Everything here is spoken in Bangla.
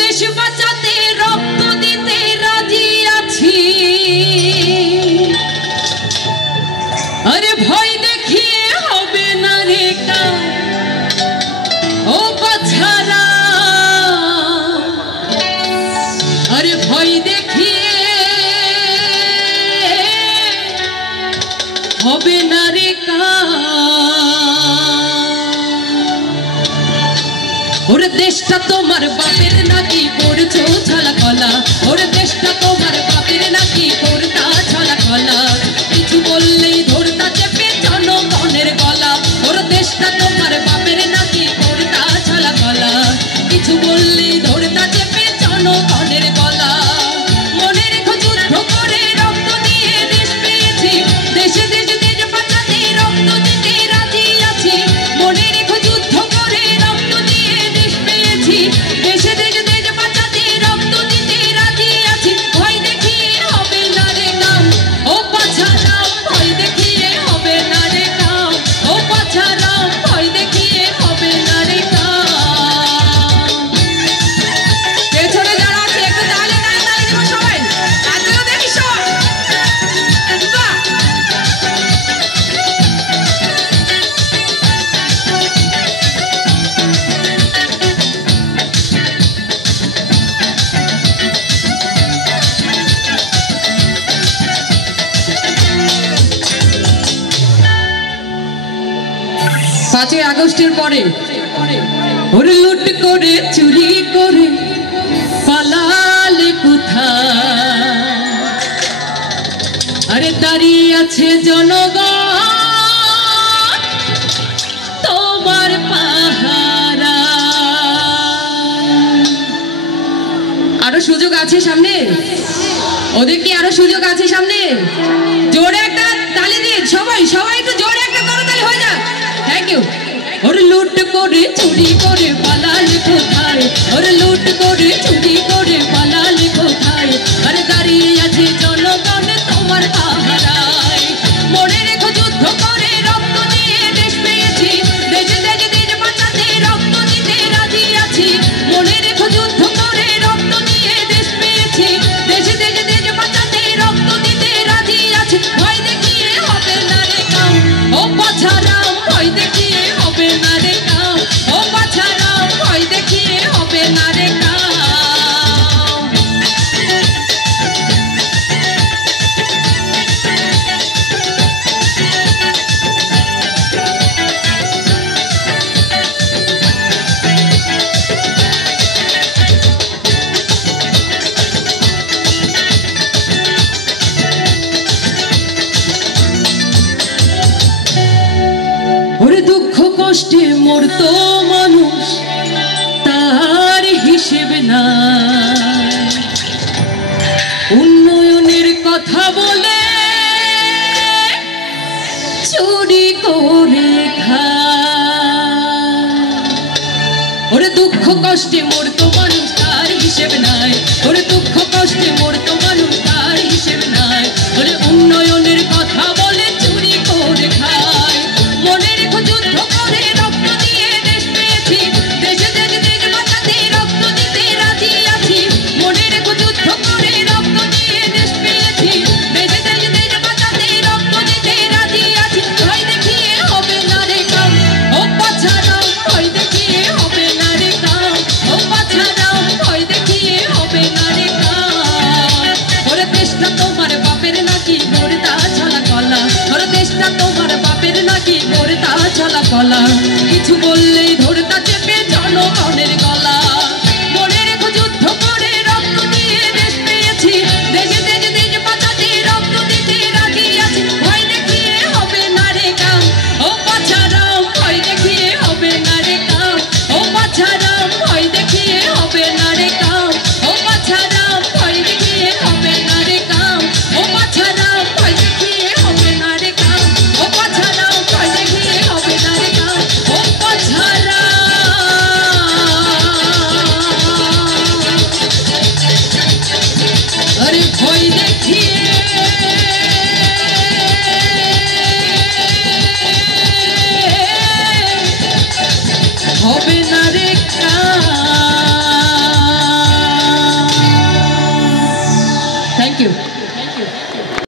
দেশ বাঁচাতে রক্ত দিতে রাজি আছি। আরে ভয় দেখিয়ে হবে না রে কাম ও বাছারা, আরে ভয় দেখিয়ে হবে না রে কাম। ওরে দেশটা তোমার বাপের নাকি করছো ছলা কলা, ওরে দেশটা তোমার বাপের নাকি করতা ছলা কলা। কিছু বললেই ধরতা চেপে জনগণের গলা, ওরে দেশটা তোমার বাপের নাকি করতা ছলা কলা। কিছু বললেই ধরতা চেপে জনগণের গলা। মনে রেখো যুদ্ধ করে রক্ত দিয়ে দেশ পেয়েছি, দেশে দেশ দেশ বাঁচাতে রক্ত দিতে রাজি আছি। মনে রেখো যুদ্ধ করে রক্ত দিয়ে দেশ পেয়েছি, দেশে দেশ দেশ বাঁচাতে রক্ত দিতে রাজি আছি। ভয় দেখিয়ে হবে না রে কাম ও বাছারাম, ভয় দেখিয়ে হবে না রে কাম ও বাছারাম, ভয় দেখিয়ে হবে না রে কাম। পেছনে যারা আছে একটু তালে তালে তালে দিব সবাই, তাদেরও দেখি সব। পাঁচই আগস্টের পরে ওরে লুট করে চুরি করে পালালে কোথায়, আরে দাঁড়িয়ে আছে জনগণ তোমার পাহারা। আরো সুযোগ আছে সামনে, ওদের কি আরো সুযোগ আছে সামনে? জোরে একটা তালি দিন সবাই, সবাই একটু জোরে একটা করতালি হয়ে যাক। Thank you. ওরে লুট করে চুরি করে পালালে কোথায়, ওরে লুট করে চুরি করে পালালে কোথায়, আরে দাঁড়িয়ে আছে জনগণ তোমার পাহারায়। মনে রেখো যুদ্ধ করে রক্ত দিয়ে দেশ পেয়েছি, দেশে দেশ দেশ বাঁচাতে রক্ত দিতে রাজি আছি। মনে রেখো যুদ্ধ করে রক্ত দিয়ে দেশ পেয়েছি, দেশে দেশ দেশ বাঁচাতে রক্ত দিতে রাজি আছি। ভয় দেখিয়ে হবে না রে কাম ও বাছারাম, ভয় দেখিয়ে হবে না রে কাম ও বাছারাম, ভয় দেখিয়ে হবে না রে কাম। ওরে দুঃখ কষ্টে মরতো মানুষ তার হিসেব নাই, উন্নয়নের কথা বলে চুরি করে খায়। ওরে দুঃখ কষ্টে মরতো মানুষ তার হিসেব নাই, ওরে দুঃখ কষ্টে মরতো মানুষ তার হিসেব নাই। ওরে উন্নয়নের কথা বলে চুরি করে খায়। মনে রেখো যুদ্ধ করে রক্ত দিয়ে দেশ পেয়েছি, দেশে দেশ দেশ বাঁচাতে রক্ত দিতে রাজি আছি। মনে রেখো যুদ্ধ করে রক্ত দিয়ে দেশ পেয়েছি, দেশে দেশ দেশ বাঁচাতে রক্ত দিতে রাজি আছি। ভয় দেখিয়ে হবে না রে কাম ও বাছারাম, ভয় দেখিয়ে হবে না রে কাম ও বাছারাম, ভয় দেখিয়ে হবে না রে কাম। ওরে দেশটা তোমার বাপের নাকি করতা ছলা কলা, ওরে দেশটা তোমার বাপের নাকি করতা ছলা কলা। কিছু বললেই ধরতা চেপে জনগণের গলা। মনে রেখো যুদ্ধ করে রক্ত দিয়ে দেশ পেয়েছি, দেশে দেশ দেশ বাঁচাতে রক্ত দিতে রাজি আছি। ভয় দেখিয়ে হবে না রে কাম ও বাছারাম, ভয় দেখিয়ে হবে না রে কাম ও বাছারাম, ভয় দেখিয়ে হবে না রে কাম ও বাছারাম, ভয় দেখিয়ে হবে না রে কাম ও বাছারাম, ভয় দেখিয়ে হবে না রে কাম ও বাছারাম, ভয় দেখিয়ে হবে না রে কাম ও বাছারাম। আরে ভয় দেখিয়ে হবে না রে কাম। ইউ।